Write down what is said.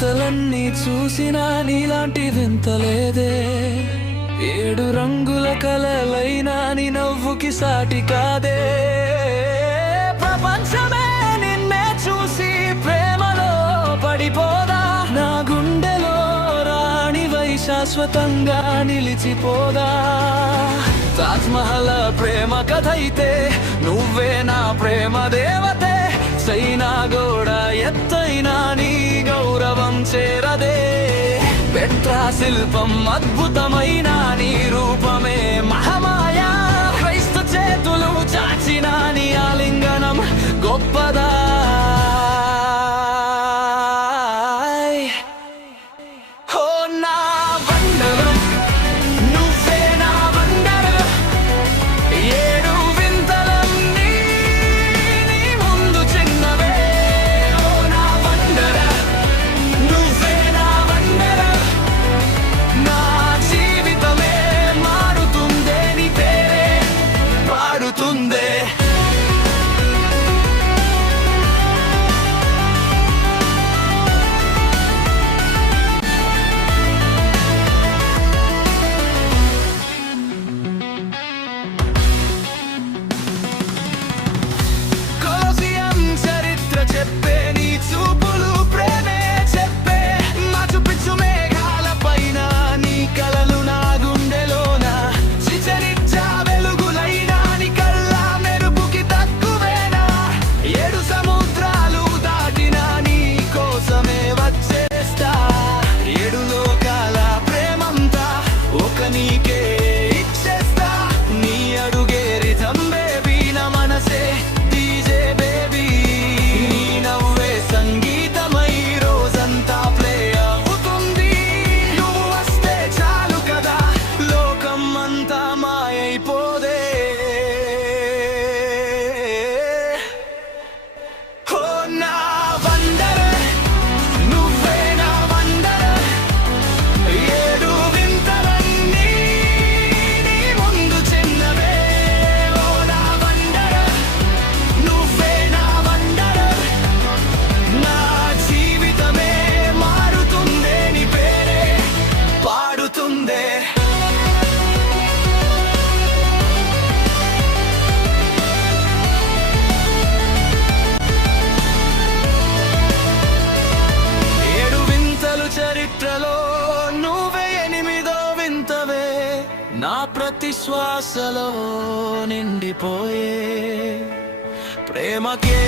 వింతలన్నీ చూసినా నీలాంటి వింత లేదే. 7 రంగుల కలలైనా నీ నవ్వుకి సాటి కాదే. ప్రపంచమే నిన్నే చూసి ప్రేమలో పడిపోదా, నా గుండెలో రాణివై శాశ్వతంగా నిలిచిపోదా. తాజ్ మహల్ ప్రేమ కథైతే నువ్వే నా ప్రేమ దేవతే. చైనా గోడ ఎత్తైనా నీ గౌరవం చేరదే. పెట్రా శిల్పం అద్భుతమైన నీ రూపమే మహామాయా. క్రైస్త చేతులు చాచిన నీ ఆలింగనం గొప్పదా. నా ప్రతి శ్వాసలో నిండిపోయే ప్రేమకే